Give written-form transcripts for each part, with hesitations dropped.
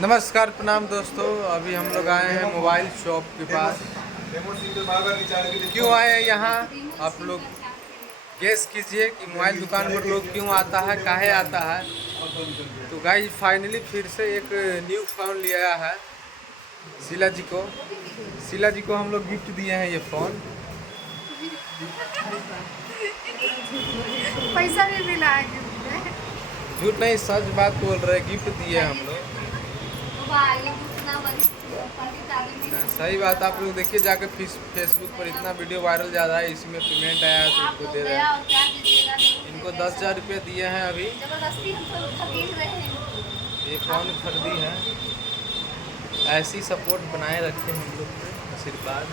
नमस्कार प्रणाम दोस्तों। अभी हम लोग आए हैं मोबाइल शॉप के पास। क्यों आए हैं यहाँ आप लोग गेस कीजिए कि मोबाइल दुकान पर लोग क्यों आता है, काहे आता है। तो गाइस फाइनली फिर से एक न्यू फ़ोन लिया है शीला जी को हम लोग गिफ्ट दिए हैं ये फ़ोन। पैसा भी मिला है गिफ्ट में। झूठ नहीं, सच बात बोल रहे, गिफ्ट दिए हम लोग। सही बात। आप लोग देखिए जाके फेसबुक पर इतना वीडियो वायरल ज़्यादा है, इसमें पेमेंट आया तो इनको दे रहे हैं। इनको 10,000 रुपये दिए हैं अभी। ये फ़ोन खरीदी है। ऐसी सपोर्ट बनाए रखे हम लोग पे, आशीर्वाद।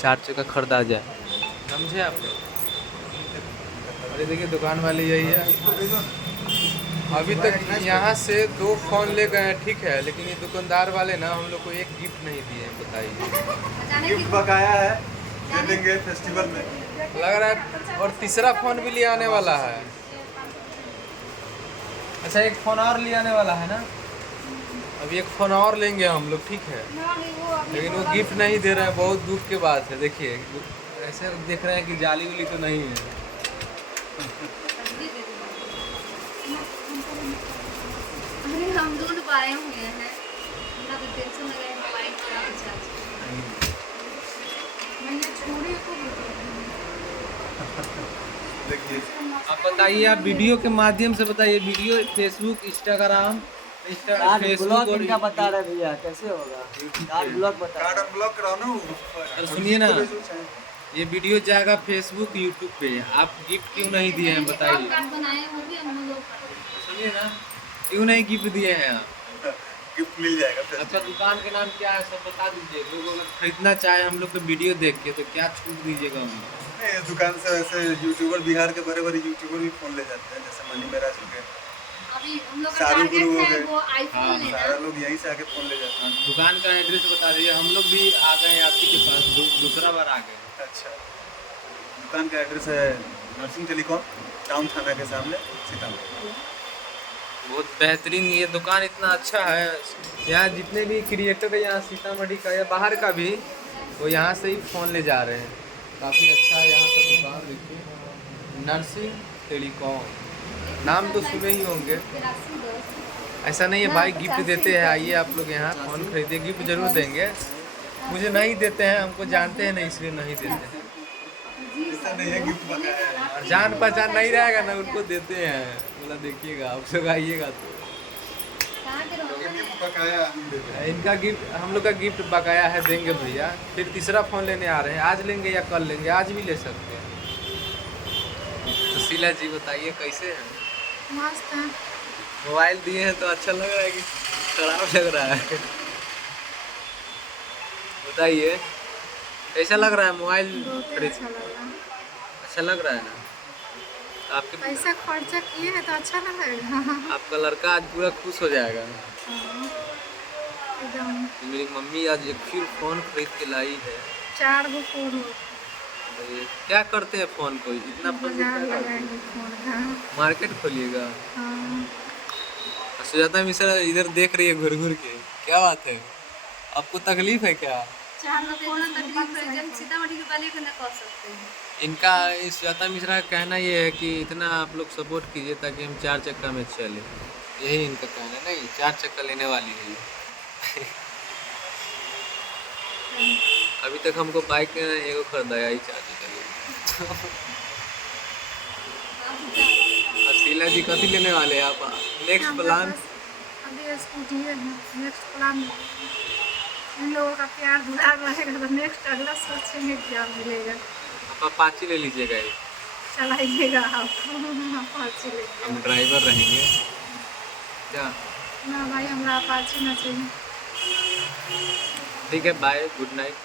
4 चक्का खरीदा जाए, समझे आप लोग। अरे देखिए दुकान वाले यही है। अभी तक यहाँ से 2 फ़ोन ले गए हैं, ठीक है, लेकिन ये दुकानदार वाले ना हम लोग को एक गिफ्ट नहीं दिए। बताइए, गिफ्ट बकाया है, दे देंगे फेस्टिवल में लग रहा है। और तीसरा फ़ोन भी ले आने वाला है। अच्छा, एक फ़ोन और ले आने वाला है ना। अभी एक फ़ोन और लेंगे हम लोग, ठीक है, लेकिन वो गिफ्ट नहीं दे रहे हैं। बहुत दुख की बात है। देखिए ऐसे देख रहे हैं कि जाली उली तो नहीं है। हम दूध पाए हुए हैं, तो टेंशन लगा है मोबाइल खराब चार्ज। मैंने छोड़ी को देखिए। आप बताइए, आप वीडियो के माध्यम से बताइए। वीडियो फेसबुक, इंस्टाग्राम, फेसबुक और इनका बता रहे भैया कैसे होगा। कार्ड ब्लॉक बता कार्ड अनब्लॉक कराओ ना। और सुनिए ना, ये वीडियो जाएगा फेसबुक यूट्यूब पे। आप गिफ्ट क्यों नहीं दिए हैं बताइए। बनाए वो भी हम लोग सुनिए ना, क्यों नहीं गिफ्ट दिए हैं आप। गिफ्ट मिल जाएगा। अच्छा, दुकान के नाम क्या है सब बता दीजिए। लोग अगर खरीदना चाहे हम लोग का वीडियो देख के तो क्या छूट दीजिएगा हम। नहीं, इस दुकान से वैसे यूट्यूबर, बिहार के बड़े बड़े यूट्यूबर भी फोन ले जाते हैं, जैसे मनी मेराज हो गए, अभी हम लोग का शाहरुख टारगेट गुरु हो है गए। वो आईफोन लेना। सारे लोग यहीं से आके फोन ले जाते हैं। दुकान का एड्रेस बता दीजिए। हम लोग भी आ गए आप ही के पास, दूसरा बार आ गए। अच्छा, दुकान का एड्रेस है नर्सिंग टेलीकॉम, टाउन थाना के सामने, सीतामढ़ी। बहुत बेहतरीन ये दुकान, इतना अच्छा है। यहाँ जितने भी क्रिएटर है यहाँ सीतामढ़ी का या बाहर का भी, वो यहाँ से ही फ़ोन ले जा रहे हैं। काफ़ी अच्छा है यहाँ का दुकान। देखिए नर्सिंग टेलीकॉम, नाम तो सुने ही होंगे। ऐसा नहीं है भाई, गिफ्ट देते हैं। आइए आप लोग यहाँ फ़ोन खरीदिए, गिफ्ट जरूर देंगे। मुझे नहीं देते हैं, हमको जानते हैं नहीं, इसलिए नहीं देते हैं। ऐसा नहीं है, गिफ्ट बकाया है। और जान पहचान नहीं रहेगा ना, उनको देते हैं। बोला देखिएगा, आप लोग आइएगा तो गिफ्ट बकाया हम देते हैं। इनका गिफ्ट, हम लोग का गिफ्ट बकाया है, देंगे भैया। फिर तीसरा फ़ोन लेने आ रहे हैं, आज लेंगे या कल लेंगे, आज भी ले सकते हैं। तो शीला जी बताइए कैसे हैं। मस्त है। मोबाइल दिए हैं तो अच्छा लग रहा है कि खराब लग रहा है। बताइए कैसा लग रहा है मोबाइल खरीद। अच्छा लगा। अच्छा लग रहा है ना। आपके पैसा खर्चा किए हैं तो अच्छा लगेगा। आपका लड़का आज पूरा खुश हो जाएगा। एकदम मेरी मम्मी आज एक फिर फ़ोन खरीद के लाई है। 4 गो फोन ये क्या करते हैं फ़ोन को, इतना बाजार लगाएंगे फोन का। मार्केट खोलिएगा। हाँ। सुजाता मिश्रा इधर देख रही है घूर घूर के, क्या बात है, आपको तकलीफ है क्या। 4 गो फोन तकलीफ है, जब सीतामढ़ी के वाले को न कर सकते हैं। इनका, इस सुजाता मिश्रा का कहना ये है कि इतना आप लोग सपोर्ट कीजिए ताकि हम 4 चक्का में चले। यही इनका कहना है। नहीं, 4 चक्का लेने वाली है ये। अभी तक हमको बाइक एगो खरीदाया ही 4 चक्का ले। और शीला जी कथी लेने वाले हैं आप, नेक्स्ट प्लान। अभी स्कूटी है, नेक्स्ट प्लान इन लोगों का प्यार दुलार रहेगा तो नेक्स्ट अगला सोचेंगे क्या मिलेगा। आप अपाची ले लीजिएगा, ये चलाइएगा आप। अपाची लेंगे। हम ड्राइवर रहेंगे क्या। ना भाई, हमरा अपाची ना चाहिए। ठीक है, बाय, गुड नाइट।